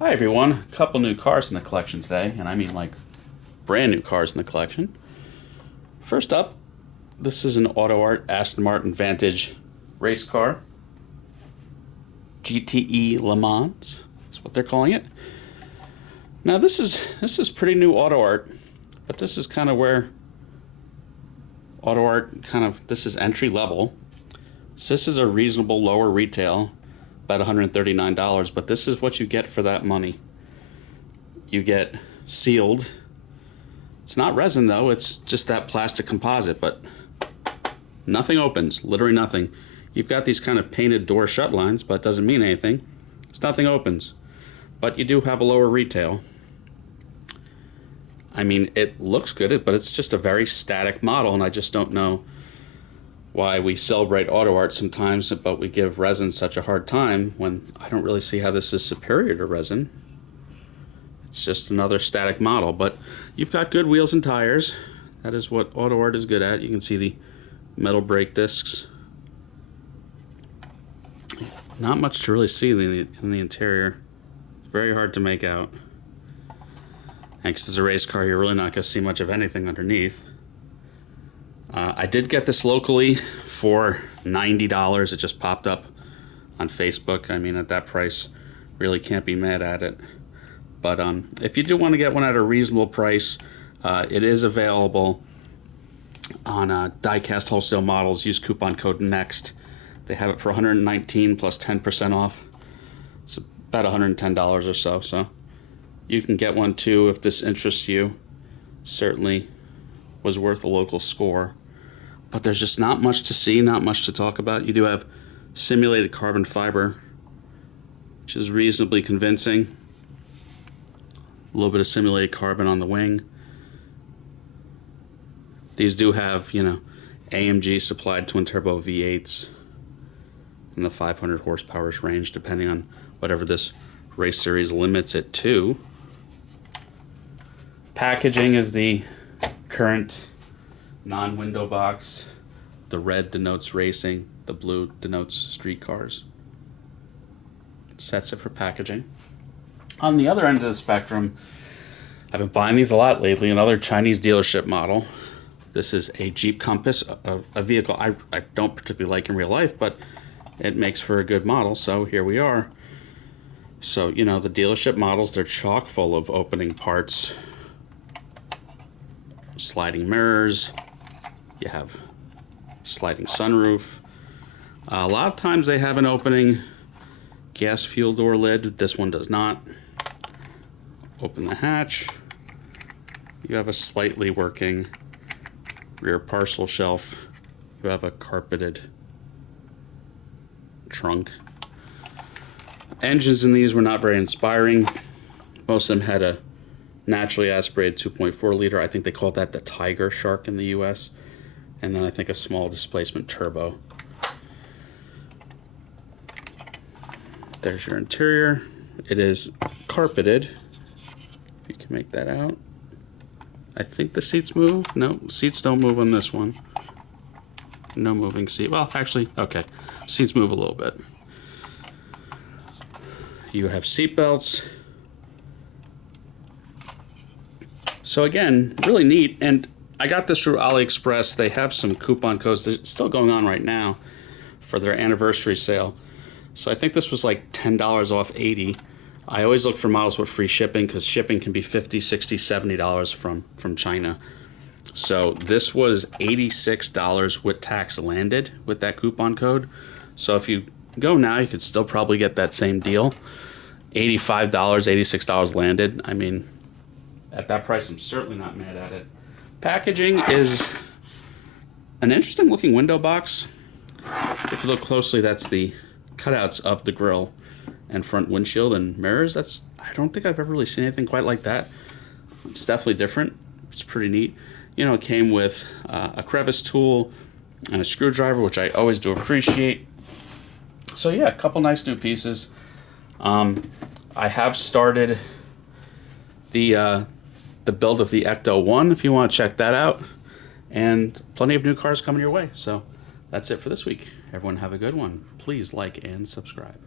Hi everyone, a couple new cars in the collection today, and I mean like brand new cars in the collection. First up, this is an Auto Art Aston Martin Vantage race car. GTE Le Mans is what they're calling it. Now this is pretty new Auto Art, but this is kind of where Auto Art this is entry level. So this is a reasonable lower retail, about $139, but this is what you get for that money. You get sealed. It's not resin though, it's just that plastic composite, but nothing opens, literally nothing. You've got these kind of painted door shut lines, but it doesn't mean anything. It's nothing opens. But you do have a lower retail. I mean, it looks good, but it's just a very static model, and I just don't know why we celebrate Auto Art sometimes, but we give resin such a hard time when I don't really see how this is superior to resin. It's just another static model, but you've got good wheels and tires. That is what Auto Art is good at. You can see the metal brake discs. Not much to really see in the interior. It's very hard to make out. Thanks to a race car, you're really not going to see much of anything underneath. I did get this locally for $90. It just popped up on Facebook. I mean, at that price, really can't be mad at it. But if you do want to get one at a reasonable price, it is available on Diecast wholesale models. Use coupon code NEXT. They have it for $119 plus 10% off. It's about $110 or so. So you can get one too if this interests you. Certainly was worth a local score. But there's just not much to see, not much to talk about. You do have simulated carbon fiber, which is reasonably convincing. A little bit of simulated carbon on the wing. These do have, AMG supplied twin turbo V8s in the 500 horsepower range, depending on whatever this race series limits it to. Packaging is the current non-window box. The red denotes racing, the blue denotes street cars. So that's it for packaging. On the other end of the spectrum, I've been buying these a lot lately, another Chinese dealership model. This is a Jeep Compass, a vehicle I don't particularly like in real life, but it makes for a good model, so here we are. So, the dealership models, they're chock full of opening parts. Sliding mirrors, you have sliding sunroof. A lot of times they have an opening gas fuel door lid. This one does not. Open the hatch. You have a slightly working rear parcel shelf. You have a carpeted trunk. Engines in these were not very inspiring. Most of them had a naturally aspirated 2.4 liter. I think they call that the Tiger Shark in the US. And then I think a small displacement turbo. There's your interior. It is carpeted. You can make that out. I think the seats move. No, seats don't move on this one. No moving seat. Well, actually, okay. Seats move a little bit. You have seat belts. So again, really neat, and I got this through AliExpress. They have some coupon codes. They're still going on right now for their anniversary sale. So I think this was like $10 off 80. I always look for models with free shipping because shipping can be $50, $60, $70 from China. So this was $86 with tax landed with that coupon code. So if you go now, you could still probably get that same deal. $85, $86 landed. I mean, at that price, I'm certainly not mad at it. Packaging is an interesting looking window box. If you look closely, that's the cutouts of the grille and front windshield and mirrors. I don't think I've ever really seen anything quite like that. It's definitely different. It's pretty neat. It came with a crevice tool and a screwdriver, which I always do appreciate. So yeah, a couple nice new pieces. I have started the build of the Ecto 1 if you want to check that out, and plenty of new cars coming your way. So that's it for this week. Everyone have a good one. Please like and subscribe.